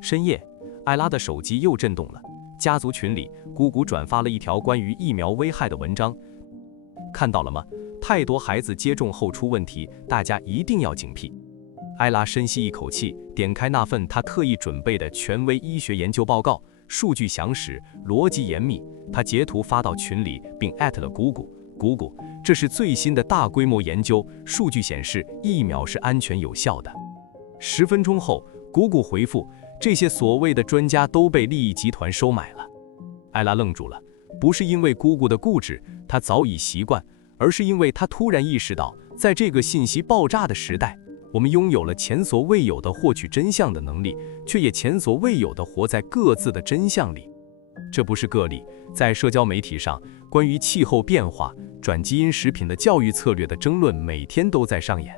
深夜，艾拉的手机又震动了。家族群里，姑姑转发了一条关于疫苗危害的文章。看到了吗？太多孩子接种后出问题，大家一定要警惕。艾拉深吸一口气，点开那份她特意准备的权威医学研究报告，数据详实，逻辑严密。她截图发到群里，并艾特了姑姑。姑姑，这是最新的大规模研究，数据显示疫苗是安全有效的。10分钟后，姑姑回复，这些所谓的专家都被利益集团收买了。艾拉愣住了，不是因为姑姑的固执，她早已习惯，而是因为她突然意识到，在这个信息爆炸的时代，我们拥有了前所未有的获取真相的能力，却也前所未有的活在各自的真相里。这不是个例，在社交媒体上，关于气候变化、转基因食品的教育策略的争论每天都在上演。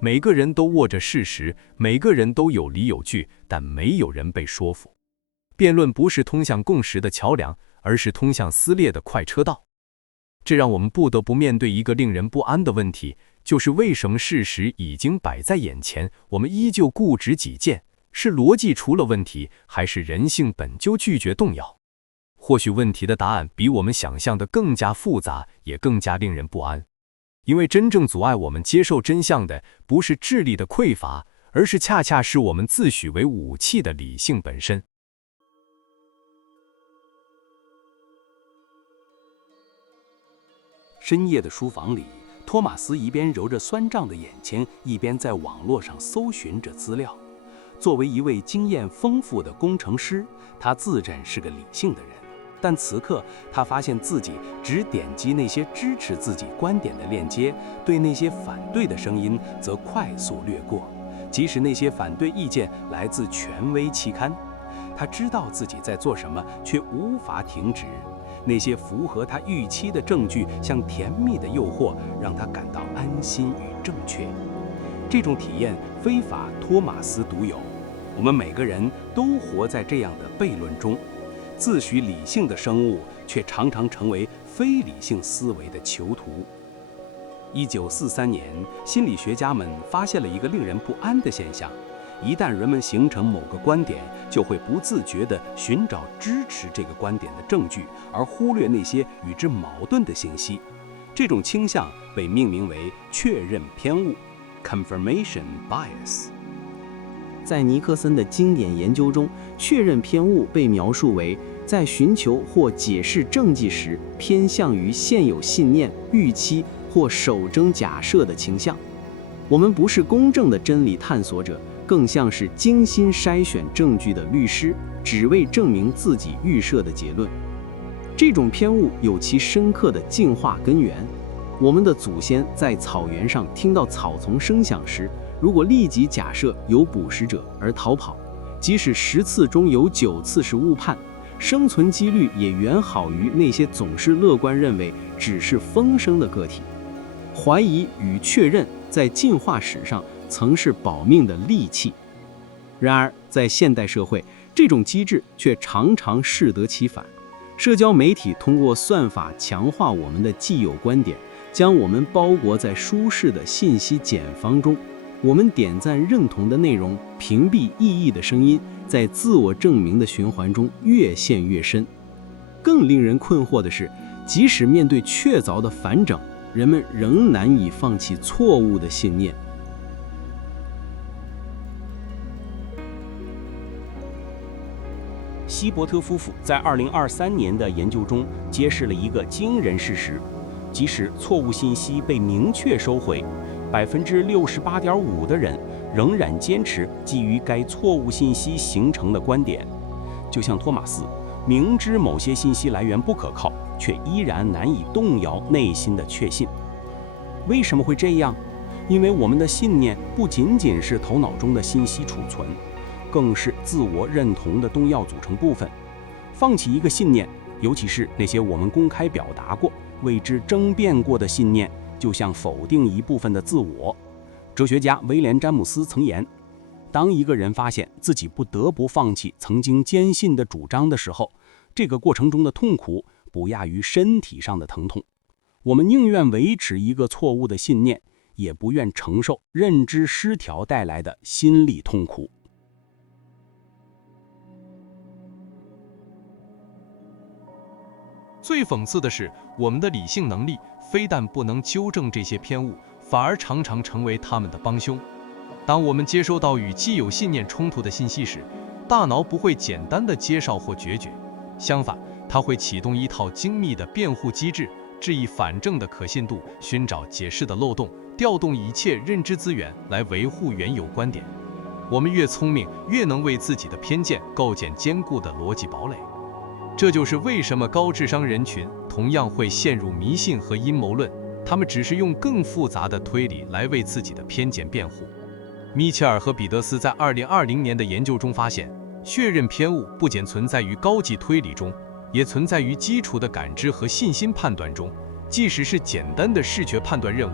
每个人都握着事实，每个人都有理有据，但没有人被说服。辩论不是通向共识的桥梁，而是通向撕裂的快车道。这让我们不得不面对一个令人不安的问题，就是为什么事实已经摆在眼前，我们依旧固执己见？是逻辑出了问题，还是人性本就拒绝动摇？或许问题的答案比我们想象的更加复杂，也更加令人不安。因为真正阻碍我们接受真相的，不是智力的匮乏，而是恰恰是我们自诩为武器的理性本身。深夜的书房里，托马斯一边揉着酸胀的眼睛，一边在网络上搜寻着资料。作为一位经验丰富的工程师，他自认是个理性的人，但此刻他发现自己只点击那些支持自己观点的链接，对那些反对的声音则快速略过，即使那些反对意见来自权威期刊。他知道自己在做什么，却无法停止。那些符合他预期的证据像甜蜜的诱惑，让他感到安心与正确。这种体验非法托马斯独有，我们每个人都活在这样的悖论中。自诩理性的生物，却常常成为非理性思维的囚徒。1943年，心理学家们发现了一个令人不安的现象：一旦人们形成某个观点，就会不自觉地寻找支持这个观点的证据，而忽略那些与之矛盾的信息。这种倾向被命名为确认偏误 （confirmation bias）。在尼克森的经典研究中，确认偏误被描述为在寻求或解释政绩时，偏向于现有信念、预期或守征假设的倾向。我们不是公正的真理探索者，更像是精心筛选证据的律师，只为证明自己预设的结论。这种偏误有其深刻的进化根源。我们的祖先在草原上听到草丛声响时，如果立即假设有捕食者而逃跑，即使10次中有9次是误判，生存几率也远好于那些总是乐观认为只是风声的个体。怀疑与确认在进化史上曾是保命的利器。然而，在现代社会，这种机制却常常适得其反。社交媒体通过算法强化我们的既有观点，将我们包裹在舒适的信息茧房中。我们点赞认同的内容，屏蔽异议的声音，在自我证明的循环中越陷越深。更令人困惑的是，即使面对确凿的反整，人们仍难以放弃错误的信念。希伯特夫妇在2023年的研究中揭示了一个惊人事实：即使错误信息被明确收回，68.5%的人仍然坚持基于该错误信息形成的观点。就像托马斯，明知某些信息来源不可靠，却依然难以动摇内心的确信。为什么会这样？因为我们的信念不仅仅是头脑中的信息储存，更是自我认同的重要组成部分。放弃一个信念，尤其是那些我们公开表达过、为之争辩过的信念，就像否定一部分的自我。哲学家威廉·詹姆斯曾言，当一个人发现自己不得不放弃曾经坚信的主张的时候，这个过程中的痛苦不亚于身体上的疼痛。我们宁愿维持一个错误的信念，也不愿承受认知失调带来的心理痛苦。最讽刺的是，我们的理性能力非但不能纠正这些偏误，反而常常成为他们的帮凶。当我们接收到与既有信念冲突的信息时，大脑不会简单的接受或决绝，相反，它会启动一套精密的辩护机制，质疑反证的可信度，寻找解释的漏洞，调动一切认知资源来维护原有观点。我们越聪明，越能为自己的偏见构建坚固的逻辑堡垒。这就是为什么高智商人群同样会陷入迷信和阴谋论，他们只是用更复杂的推理来为自己的偏见辩护。米切尔和彼得斯在2020年的研究中发现，确认偏误不仅存在于高级推理中，也存在于基础的感知和信心判断中。即使是简单的视觉判断任务，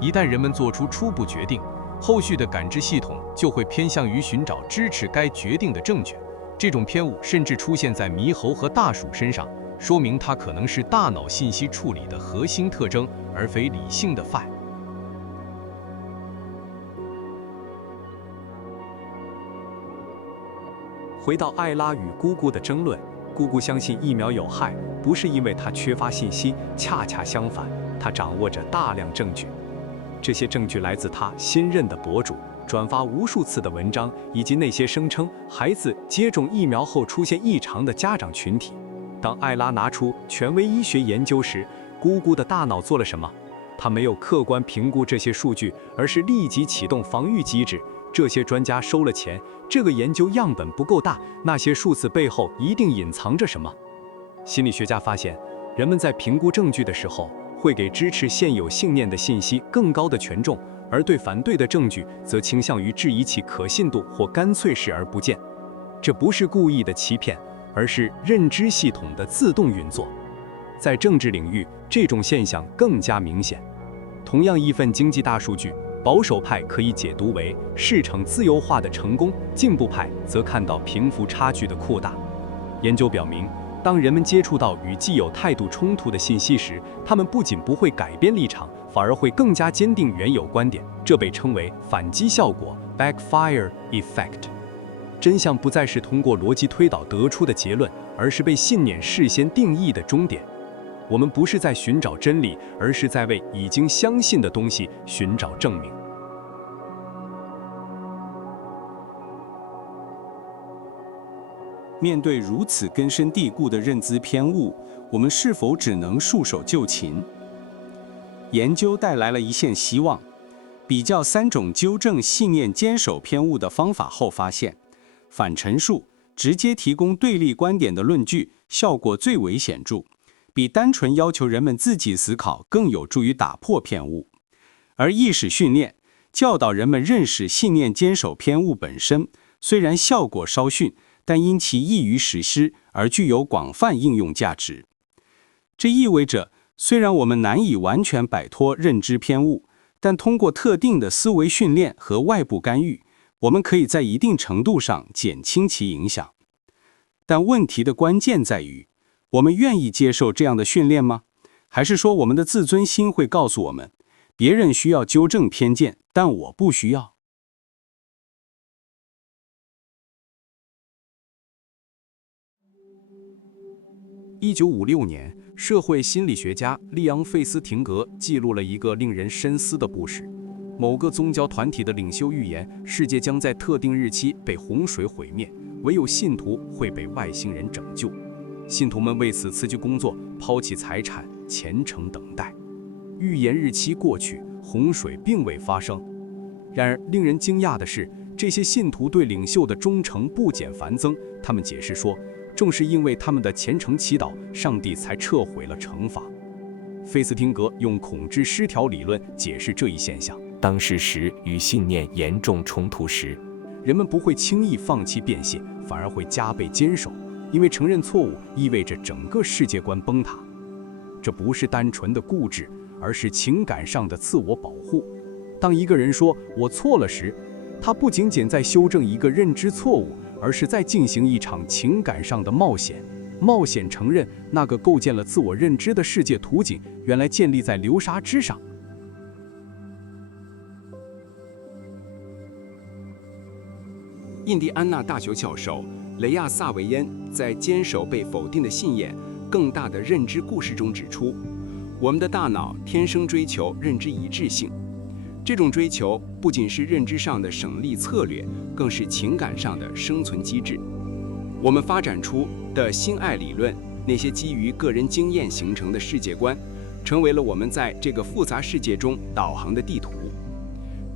一旦人们做出初步决定，后续的感知系统就会偏向于寻找支持该决定的证据。这种偏误甚至出现在猕猴和大鼠身上，说明它可能是大脑信息处理的核心特征，而非理性的 fact。回到艾拉与姑姑的争论，姑姑相信疫苗有害，不是因为她缺乏信息，恰恰相反，她掌握着大量证据。这些证据来自她新任的博主转发无数次的文章，以及那些声称孩子接种疫苗后出现异常的家长群体。当艾拉拿出权威医学研究时，姑姑的大脑做了什么？她没有客观评估这些数据，而是立即启动防御机制。这些专家收了钱，这个研究样本不够大，那些数字背后一定隐藏着什么。心理学家发现，人们在评估证据的时候，会给支持现有信念的信息更高的权重，而对反对的证据则倾向于质疑其可信度或干脆视而不见。这不是故意的欺骗，而是认知系统的自动运作。在政治领域，这种现象更加明显。同样一份经济大数据，保守派可以解读为市场自由化的成功，进步派则看到贫富差距的扩大。研究表明，当人们接触到与既有态度冲突的信息时，他们不仅不会改变立场，反而会更加坚定原有观点，这被称为反击效果 （backfire effect）。真相不再是通过逻辑推导得出的结论，而是被信念事先定义的终点。我们不是在寻找真理，而是在为已经相信的东西寻找证明。面对如此根深蒂固的认知偏误，我们是否只能束手就擒？研究带来了一线希望。比较3种纠正信念坚守偏误的方法后发现，反陈述、直接提供对立观点的论据效果最为显著，比单纯要求人们自己思考更有助于打破偏误。而意识训练教导人们认识信念坚守偏误本身，虽然效果稍逊，但因其易于实施而具有广泛应用价值。这意味着，虽然我们难以完全摆脱认知偏误，但通过特定的思维训练和外部干预，我们可以在一定程度上减轻其影响。但问题的关键在于，我们愿意接受这样的训练吗？还是说我们的自尊心会告诉我们，别人需要纠正偏见，但我不需要？1956年，社会心理学家利昂·费斯廷格记录了一个令人深思的故事。某个宗教团体的领袖预言，世界将在特定日期被洪水毁灭，唯有信徒会被外星人拯救。信徒们为此辞去工作，抛弃财产，虔诚等待。预言日期过去，洪水并未发生。然而，令人惊讶的是，这些信徒对领袖的忠诚不减反增。他们解释说，正是因为他们的虔诚祈祷，上帝才撤回了惩罚。费斯汀格用恐惧失调理论解释这一现象。当事实与信念严重冲突时，人们不会轻易放弃变现，反而会加倍坚守，因为承认错误意味着整个世界观崩塌。这不是单纯的固执，而是情感上的自我保护。当一个人说“我错了”时，他不仅仅在修正一个认知错误，而是在进行一场情感上的冒险。冒险承认那个构建了自我认知的世界图景，原来建立在流沙之上。印第安纳大学教授雷亚·萨维恩在《坚守被否定的信念：更大的认知故事中指出，我们的大脑天生追求认知一致性。这种追求不仅是认知上的省力策略，更是情感上的生存机制。我们发展出的心爱理论，那些基于个人经验形成的世界观，成为了我们在这个复杂世界中导航的地图。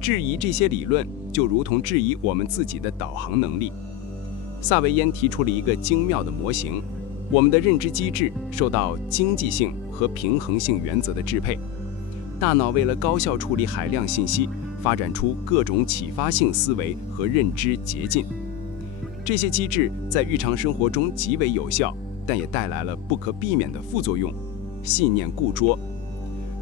质疑这些理论，就如同质疑我们自己的导航能力。萨维耶提出了一个精妙的模型：我们的认知机制受到经济性和平衡性原则的支配。大脑为了高效处理海量信息，发展出各种启发性思维和认知捷径。这些机制在日常生活中极为有效，但也带来了不可避免的副作用——信念固着。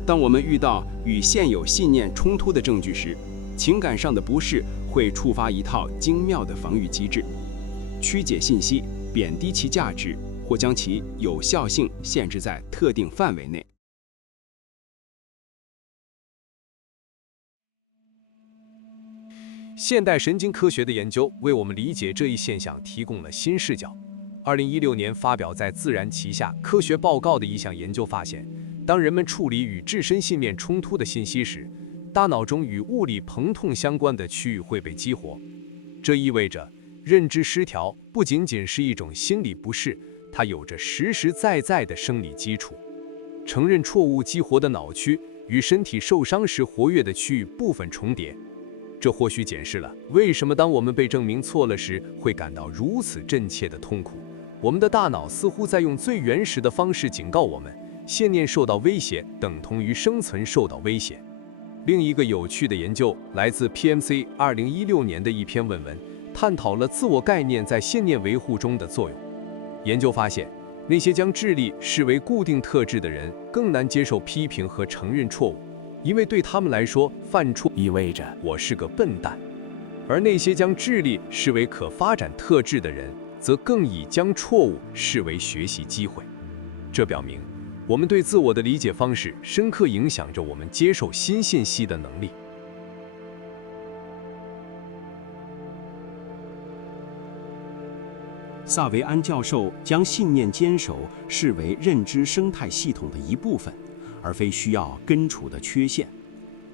当我们遇到与现有信念冲突的证据时，情感上的不适会触发一套精妙的防御机制，曲解信息，贬低其价值，或将其有效性限制在特定范围内。现代神经科学的研究为我们理解这一现象提供了新视角。2016年发表在《自然》旗下科学报告的一项研究发现，当人们处理与自身信念冲突的信息时，大脑中与物理疼痛相关的区域会被激活。这意味着，认知失调不仅仅是一种心理不适，它有着实实在在的生理基础。承认错误激活的脑区与身体受伤时活跃的区域部分重叠。这或许解释了为什么当我们被证明错了时会感到如此真切的痛苦。我们的大脑似乎在用最原始的方式警告我们，信念受到威胁等同于生存受到威胁。另一个有趣的研究来自 PMC 2016年的一篇论文，探讨了自我概念在信念维护中的作用。研究发现，那些将智力视为固定特质的人更难接受批评和承认错误，因为对他们来说，犯错意味着我是个笨蛋；而那些将智力视为可发展特质的人，则更以将错误视为学习机会。这表明，我们对自我的理解方式深刻影响着我们接受新信息的能力。萨维安教授将信念坚守视为认知生态系统的一部分，而非需要根除的缺陷。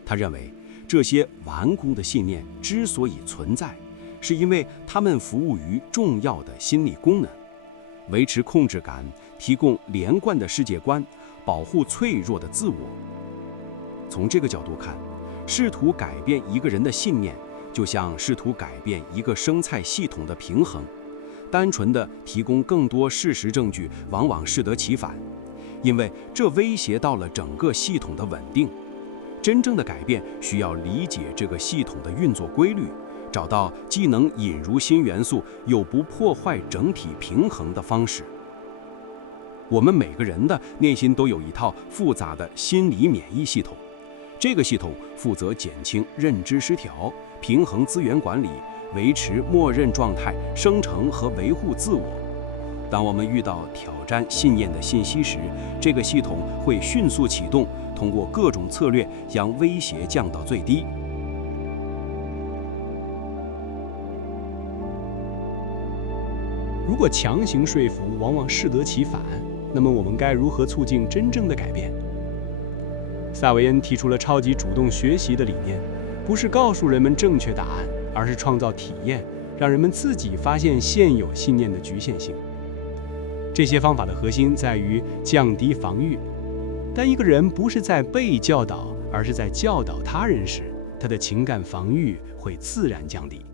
他认为，这些顽固的信念之所以存在，是因为它们服务于重要的心理功能，维持控制感，提供连贯的世界观，保护脆弱的自我。从这个角度看，试图改变一个人的信念，就像试图改变一个生态系统的平衡。单纯的提供更多事实证据，往往适得其反，因为这威胁到了整个系统的稳定。真正的改变需要理解这个系统的运作规律，找到既能引入新元素，又不破坏整体平衡的方式。我们每个人的内心都有一套复杂的心理免疫系统，这个系统负责减轻认知失调，平衡资源管理，维持默认状态，生成和维护自我。当我们遇到挑战信念的信息时，这个系统会迅速启动，通过各种策略将威胁降到最低。如果强行说服往往适得其反，那么我们该如何促进真正的改变？萨维恩提出了超级主动学习的理念，不是告诉人们正确答案，而是创造体验，让人们自己发现现有信念的局限性。这些方法的核心在于降低防御。当一个人不是在被教导，而是在教导他人时，他的情感防御会自然降低。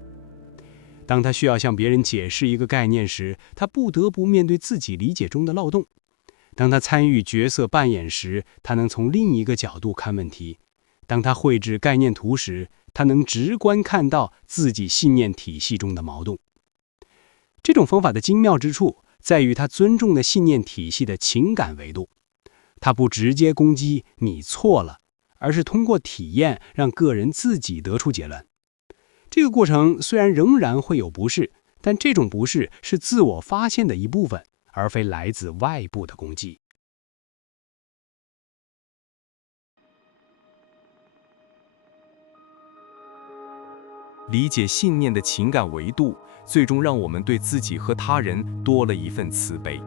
当他需要向别人解释一个概念时，他不得不面对自己理解中的漏洞。当他参与角色扮演时，他能从另一个角度看问题。当他绘制概念图时，他能直观看到自己信念体系中的矛盾。这种方法的精妙之处在于他尊重的信念体系的情感维度。他不直接攻击你错了，而是通过体验让个人自己得出结论。这个过程虽然仍然会有不适，但这种不适是自我发现的一部分，而非来自外部的攻击。理解信念的情感维度，最终让我们对自己和他人多了一份慈悲。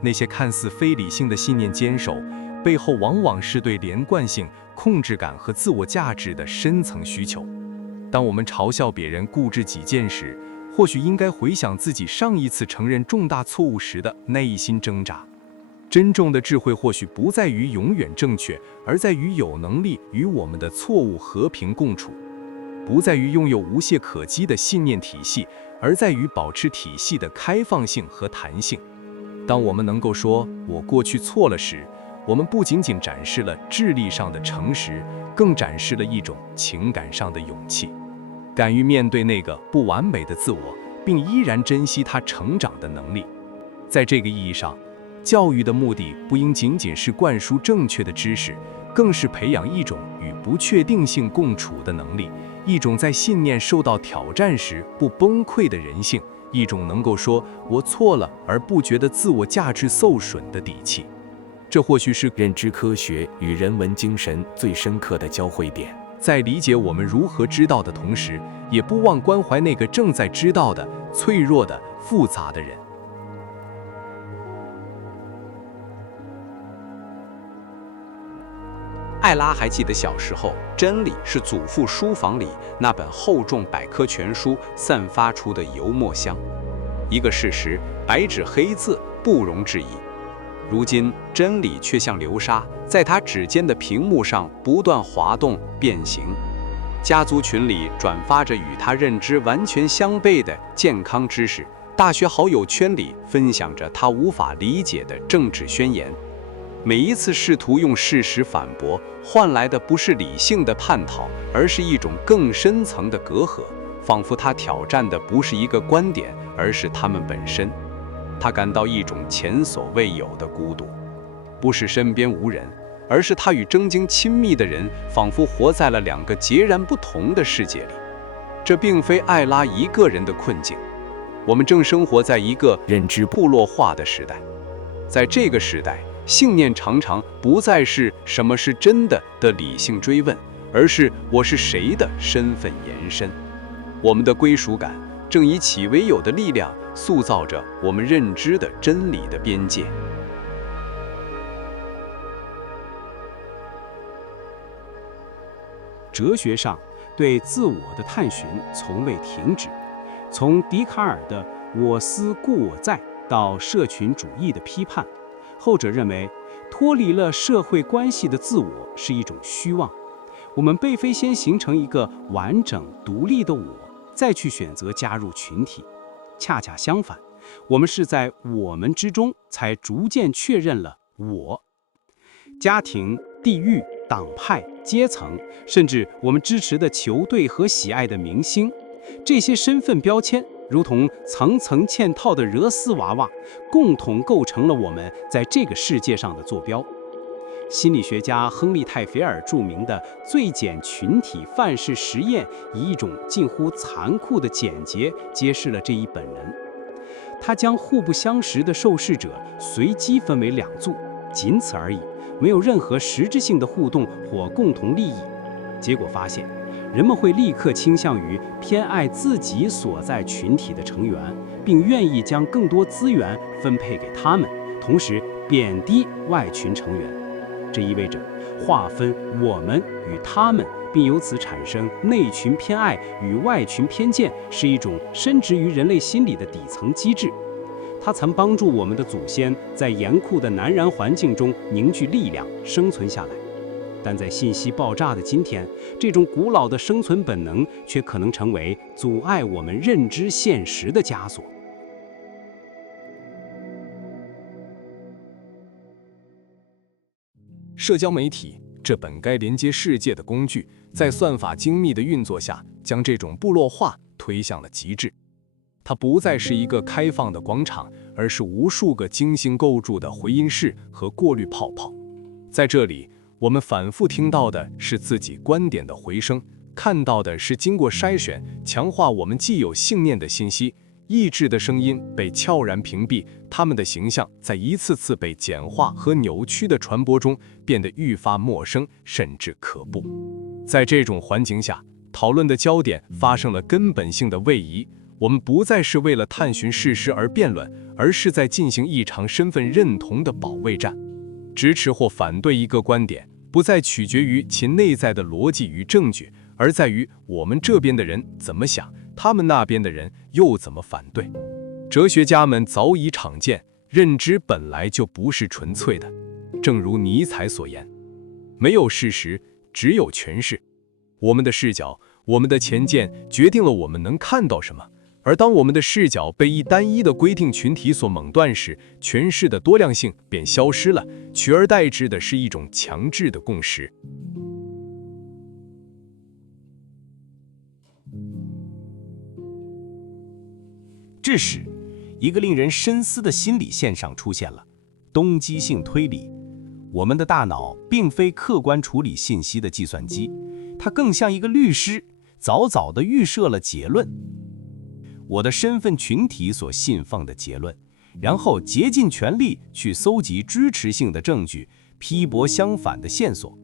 那些看似非理性的信念坚守，背后往往是对连贯性、控制感和自我价值的深层需求。当我们嘲笑别人固执己见时，或许应该回想自己上一次承认重大错误时的内心挣扎。真正的智慧或许不在于永远正确，而在于有能力与我们的错误和平共处；不在于拥有无懈可击的信念体系，而在于保持体系的开放性和弹性。当我们能够说“我过去错了”时，我们不仅仅展示了智力上的诚实，更展示了一种情感上的勇气，敢于面对那个不完美的自我，并依然珍惜他成长的能力。在这个意义上，教育的目的不应仅仅是灌输正确的知识，更是培养一种与不确定性共处的能力，一种在信念受到挑战时不崩溃的人性，一种能够说“我错了”而不觉得自我价值受损的底气。这或许是认知科学与人文精神最深刻的交汇点。在理解我们如何知道的同时，也不忘关怀那个正在知道的、脆弱的、复杂的人。艾拉还记得小时候，真理是祖父书房里那本厚重百科全书散发出的油墨香。一个事实，白纸黑字，不容置疑。如今，真理却像流沙，在他指尖的屏幕上不断滑动变形。家族群里转发着与他认知完全相悖的健康知识，大学好友圈里分享着他无法理解的政治宣言。每一次试图用事实反驳，换来的不是理性的探讨，而是一种更深层的隔阂，仿佛他挑战的不是一个观点，而是他们本身。他感到一种前所未有的孤独，不是身边无人，而是他与正经亲密的人仿佛活在了两个截然不同的世界里。这并非艾拉一个人的困境，我们正生活在一个认知部落化的时代。在这个时代，信念常常不再是什么是真的的理性追问，而是我是谁的身份延伸。我们的归属感正以起为有的力量塑造着我们认知的真理的边界。哲学上对自我的探寻从未停止，从笛卡尔的“我思故我在”到社群主义的批判，后者认为脱离了社会关系的自我是一种虚妄。我们并非先形成一个完整独立的我，再去选择加入群体。恰恰相反，我们是在我们之中才逐渐确认了我。家庭、地域、党派、阶层，甚至我们支持的球队和喜爱的明星，这些身份标签如同层层嵌套的螺丝娃娃，共同构成了我们在这个世界上的坐标。心理学家亨利·泰菲尔著名的最简群体范式实验，以一种近乎残酷的简洁揭示了这一本能。他将互不相识的受试者随机分为两组，仅此而已，没有任何实质性的互动或共同利益。结果发现，人们会立刻倾向于偏爱自己所在群体的成员，并愿意将更多资源分配给他们，同时贬低外群成员。这意味着划分我们与他们，并由此产生内群偏爱与外群偏见，是一种深植于人类心理的底层机制。它曾帮助我们的祖先在严酷的南然环境中凝聚力量，生存下来。但在信息爆炸的今天，这种古老的生存本能却可能成为阻碍我们认知现实的枷锁。社交媒体，这本该连接世界的工具，在算法精密的运作下，将这种部落化推向了极致。它不再是一个开放的广场，而是无数个精心构筑的回音室和过滤泡泡。在这里，我们反复听到的是自己观点的回声，看到的是经过筛选、强化我们既有信念的信息。意志的声音被悄然屏蔽，他们的形象在一次次被简化和扭曲的传播中变得愈发陌生，甚至可怖。在这种环境下，讨论的焦点发生了根本性的位移。我们不再是为了探寻事实而辩论，而是在进行一场身份认同的保卫战。支持或反对一个观点，不再取决于其内在的逻辑与证据，而在于我们这边的人怎么想，他们那边的人又怎么反对。哲学家们早已常见，认知本来就不是纯粹的，正如尼采所言，没有事实，只有诠释。我们的视角，我们的前见决定了我们能看到什么，而当我们的视角被一单一的规定群体所垄断时，诠释的多样性便消失了，取而代之的是一种强制的共识。这时，一个令人深思的心理现象出现了：动机性推理。我们的大脑并非客观处理信息的计算机，它更像一个律师，早早地预设了结论。我的身份群体所信奉的结论，然后竭尽全力去搜集支持性的证据，批驳相反的线索。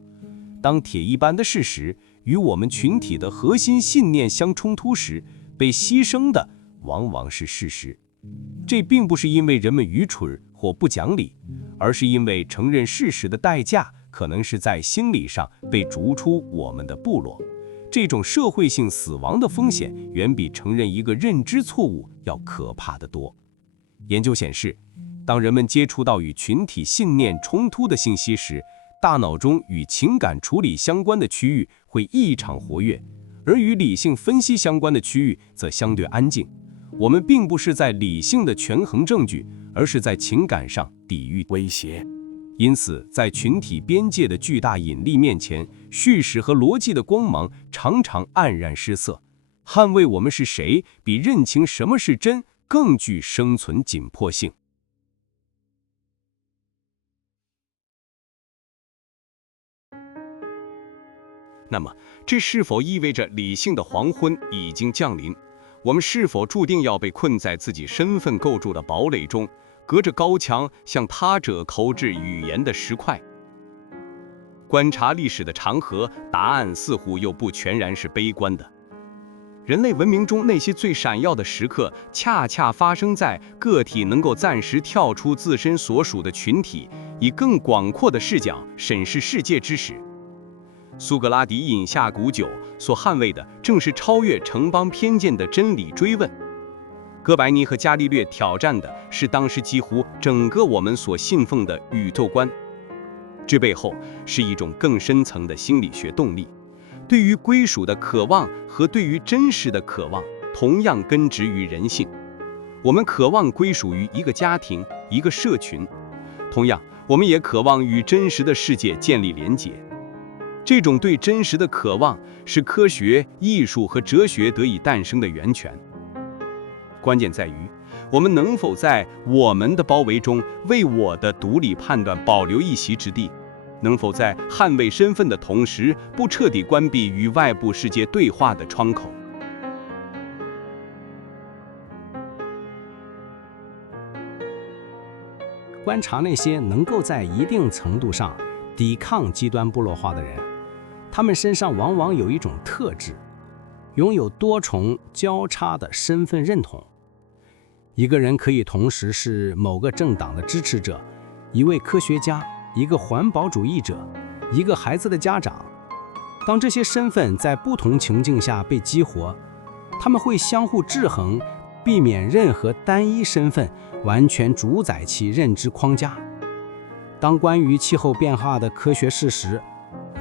当铁一般的事实与我们群体的核心信念相冲突时，被牺牲的往往是事实。这并不是因为人们愚蠢或不讲理，而是因为承认事实的代价可能是在心理上被逐出我们的部落。这种社会性死亡的风险远比承认一个认知错误要可怕得多。研究显示，当人们接触到与群体信念冲突的信息时，大脑中与情感处理相关的区域会异常活跃，而与理性分析相关的区域则相对安静。我们并不是在理性的权衡证据，而是在情感上抵御威胁。因此，在群体边界的巨大引力面前，叙事和逻辑的光芒常常黯然失色。捍卫我们是谁，比认清什么是真更具生存紧迫性。那么，这是否意味着理性的黄昏已经降临？我们是否注定要被困在自己身份构筑的堡垒中，隔着高墙向他者口制语言的石块？观察历史的长河，答案似乎又不全然是悲观的。人类文明中那些最闪耀的时刻，恰恰发生在个体能够暂时跳出自身所属的群体，以更广阔的视角审视世界之时。苏格拉底饮下古酒所捍卫的正是超越城邦偏见的真理追问，哥白尼和伽利略挑战的是当时几乎整个我们所信奉的宇宙观。这背后是一种更深层的心理学动力，对于归属的渴望和对于真实的渴望同样根植于人性。我们渴望归属于一个家庭、一个社群，同样，我们也渴望与真实的世界建立连结。这种对真实的渴望是科学、艺术和哲学得以诞生的源泉。关键在于，我们能否在我们的包围中为我的独立判断保留一席之地？能否在捍卫身份的同时，不彻底关闭与外部世界对话的窗口？观察那些能够在一定程度上抵抗极端部落化的人，他们身上往往有一种特质，拥有多重交叉的身份认同。一个人可以同时是某个政党的支持者，一位科学家，一个环保主义者，一个孩子的家长。当这些身份在不同情境下被激活，他们会相互制衡，避免任何单一身份完全主宰其认知框架。当关于气候变化的科学事实，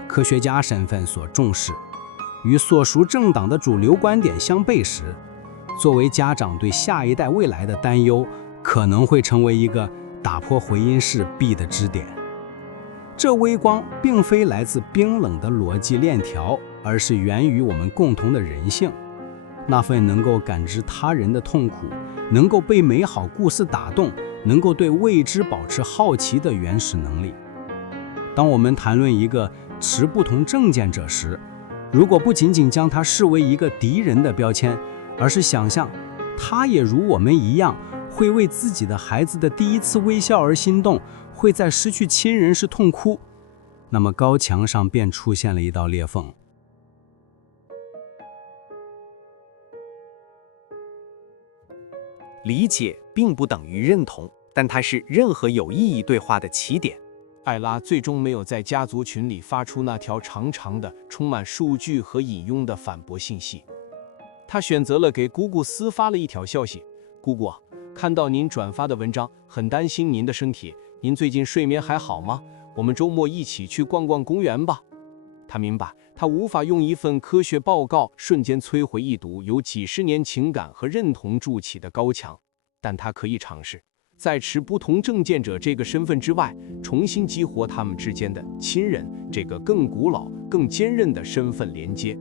科学家身份所重视，与所属政党的主流观点相悖时，作为家长对下一代未来的担忧可能会成为一个打破回音室壁的支点。这微光并非来自冰冷的逻辑链条，而是源于我们共同的人性，那份能够感知他人的痛苦，能够被美好故事打动，能够对未知保持好奇的原始能力。当我们谈论一个持不同政见者时，如果不仅仅将他视为一个敌人的标签，而是想象他也如我们一样，会为自己的孩子的第一次微笑而心动，会在失去亲人时痛哭，那么高墙上便出现了一道裂缝。理解并不等于认同，但它是任何有意义对话的起点。艾拉最终没有在家族群里发出那条长长的、充满数据和引用的反驳信息。他选择了给姑姑私发了一条消息：“姑姑啊，看到您转发的文章，很担心您的身体，您最近睡眠还好吗？我们周末一起去逛逛公园吧。”他明白，他无法用一份科学报告瞬间摧毁一堵由几十年情感和认同筑起的高墙，但他可以尝试，在持不同政见者这个身份之外，重新激活他们之间的亲人这个更古老、更坚韧的身份连接。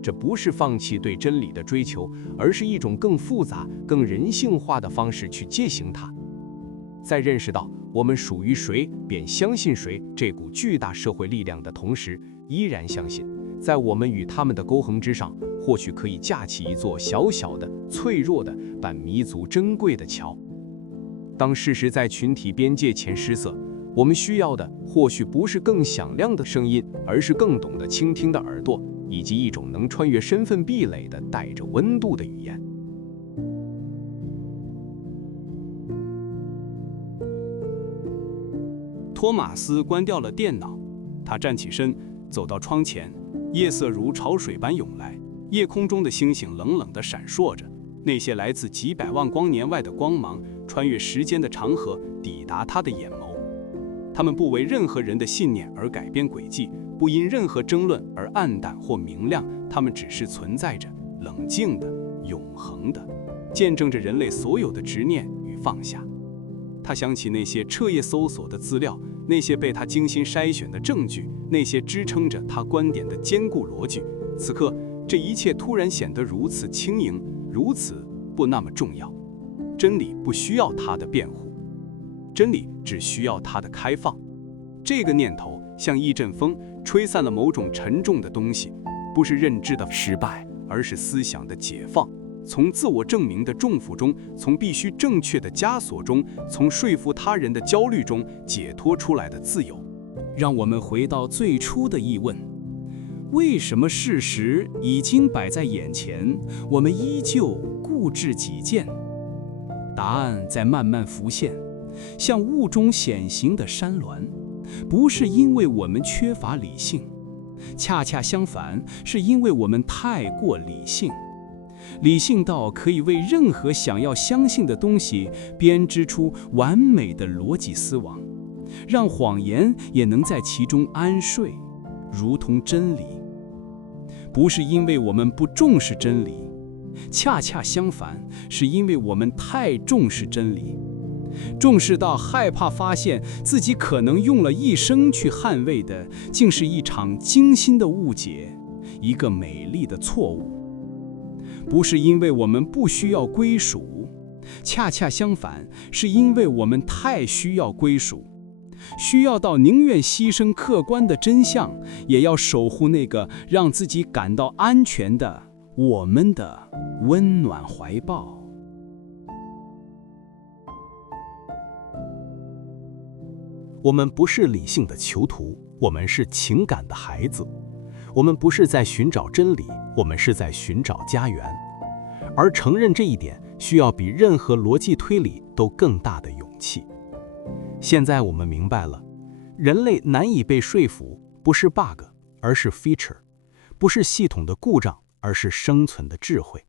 这不是放弃对真理的追求，而是一种更复杂、更人性化的方式去践行它。在认识到我们属于谁，便相信谁这股巨大社会力量的同时，依然相信，在我们与他们的沟衡之上，或许可以架起一座小小的、脆弱的、但弥足珍贵的桥。当事实在群体边界前失色，我们需要的或许不是更响亮的声音，而是更懂得倾听的耳朵，以及一种能穿越身份壁垒的带着温度的语言。托马斯关掉了电脑，他站起身，走到窗前。夜色如潮水般涌来，夜空中的星星冷冷地闪烁着。那些来自几百万光年外的光芒，穿越时间的长河，抵达他的眼眸。他们不为任何人的信念而改变轨迹，不因任何争论而暗淡或明亮，他们只是存在着，冷静的、永恒的，见证着人类所有的执念与放下。他想起那些彻夜搜索的资料，那些被他精心筛选的证据，那些支撑着他观点的坚固逻辑。此刻，这一切突然显得如此轻盈，如此不那么重要。真理不需要他的辩护，真理只需要他的开放。这个念头像一阵风，吹散了某种沉重的东西，不是认知的失败，而是思想的解放。从自我证明的重负中，从必须正确的枷锁中，从说服他人的焦虑中解脱出来的自由。让我们回到最初的疑问：为什么事实已经摆在眼前，我们依旧固执己见？答案在慢慢浮现，像雾中显形的山峦。不是因为我们缺乏理性，恰恰相反，是因为我们太过理性。理性到可以为任何想要相信的东西编织出完美的逻辑丝网，让谎言也能在其中安睡，如同真理。不是因为我们不重视真理，恰恰相反，是因为我们太重视真理，重视到害怕发现自己可能用了一生去捍卫的，竟是一场精心的误解，一个美丽的错误。不是因为我们不需要归属，恰恰相反，是因为我们太需要归属，需要到宁愿牺牲客观的真相，也要守护那个让自己感到安全的我们的温暖怀抱。我们不是理性的囚徒，我们是情感的孩子。我们不是在寻找真理，我们是在寻找家园。而承认这一点，需要比任何逻辑推理都更大的勇气。现在我们明白了，人类难以被说服，不是 bug， 而是 feature， 不是系统的故障，而是生存的智慧。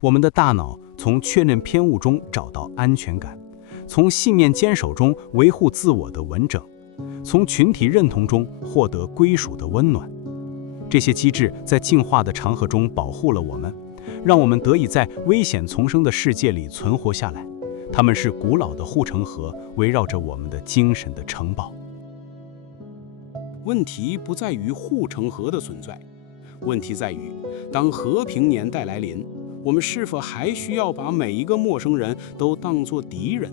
我们的大脑从确认偏误中找到安全感，从信念坚守中维护自我的完整，从群体认同中获得归属的温暖。这些机制在进化的长河中保护了我们，让我们得以在危险丛生的世界里存活下来。它们是古老的护城河，围绕着我们的精神的城堡。问题不在于护城河的存在，问题在于，当和平年代来临，我们是否还需要把每一个陌生人都当作敌人？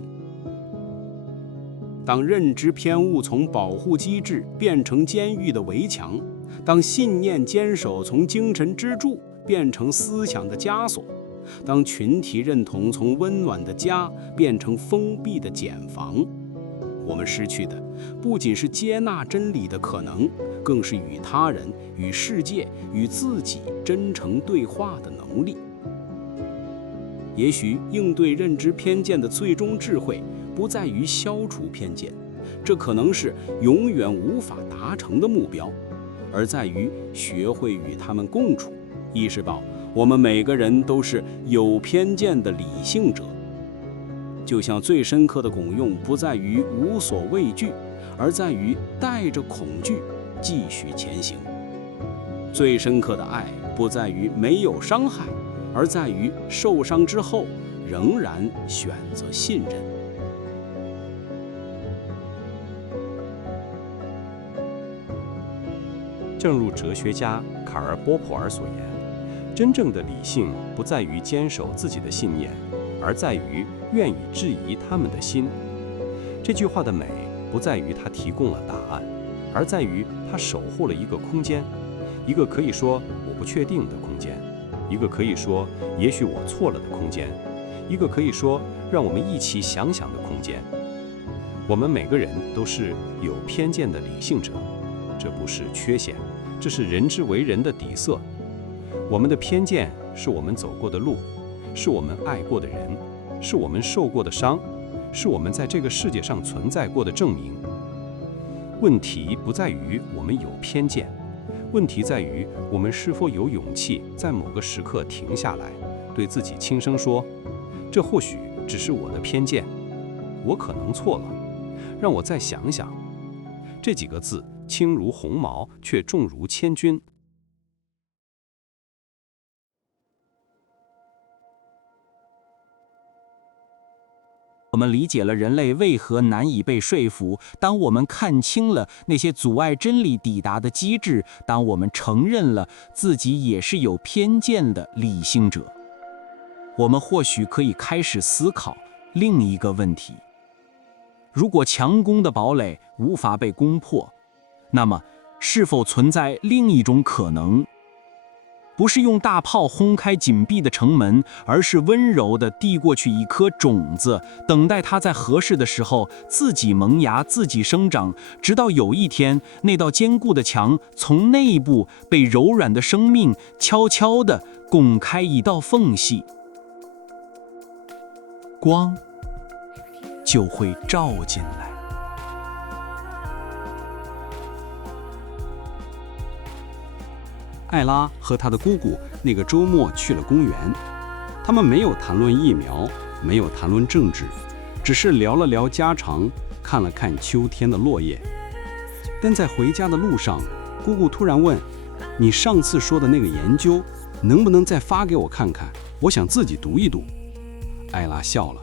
当认知偏误从保护机制变成监狱的围墙，当信念坚守从精神支柱变成思想的枷锁，当群体认同从温暖的家变成封闭的茧房，我们失去的不仅是接纳真理的可能，更是与他人、与世界、与自己真诚对话的能力。也许应对认知偏见的最终智慧，不在于消除偏见，这可能是永远无法达成的目标，而在于学会与他们共处，意识到我们每个人都是有偏见的理性者。就像最深刻的功用不在于无所畏惧，而在于带着恐惧继续前行。最深刻的爱不在于没有伤害，而在于受伤之后仍然选择信任。正如哲学家卡尔·波普尔所言，真正的理性不在于坚守自己的信念，而在于愿意质疑他们的心。这句话的美不在于它提供了答案，而在于它守护了一个空间，一个可以说我不确定的空间，一个可以说也许我错了的空间，一个可以说让我们一起想想的空间。我们每个人都是有偏见的理性者，这不是缺陷，这是人之为人的底色。我们的偏见是我们走过的路，是我们爱过的人，是我们受过的伤，是我们在这个世界上存在过的证明。问题不在于我们有偏见，问题在于我们是否有勇气在某个时刻停下来，对自己轻声说：这或许只是我的偏见，我可能错了，让我再想想。这几个字轻如鸿毛，却重如千钧。我们理解了人类为何难以被说服，当我们看清了那些阻碍真理抵达的机制，当我们承认了自己也是有偏见的理性者，我们或许可以开始思考另一个问题：如果强攻的堡垒无法被攻破，那么是否存在另一种可能？不是用大炮轰开紧闭的城门，而是温柔地递过去一颗种子，等待它在合适的时候自己萌芽、自己生长，直到有一天，那道坚固的墙从内部被柔软的生命悄悄地拱开一道缝隙，光就会照进来。艾拉和她的姑姑那个周末去了公园，他们没有谈论疫苗，没有谈论政治，只是聊了聊家常，看了看秋天的落叶。但在回家的路上，姑姑突然问：你上次说的那个研究能不能再发给我看看，我想自己读一读。艾拉笑了，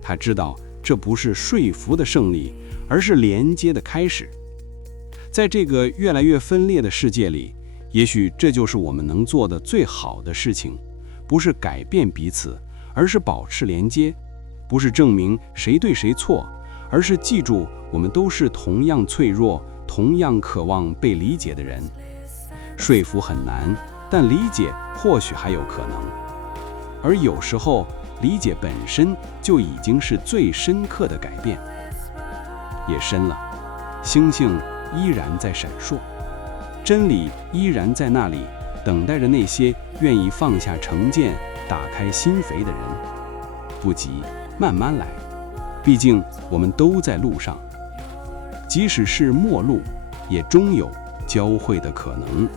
她知道这不是说服的胜利，而是连接的开始。在这个越来越分裂的世界里，也许这就是我们能做的最好的事情，不是改变彼此，而是保持连接；不是证明谁对谁错，而是记住我们都是同样脆弱、同样渴望被理解的人。说服很难，但理解或许还有可能。而有时候，理解本身就已经是最深刻的改变。夜深了，星星依然在闪烁。真理依然在那里，等待着那些愿意放下成见、打开心扉的人。不急，慢慢来，毕竟我们都在路上，即使是陌路，也终有交汇的可能。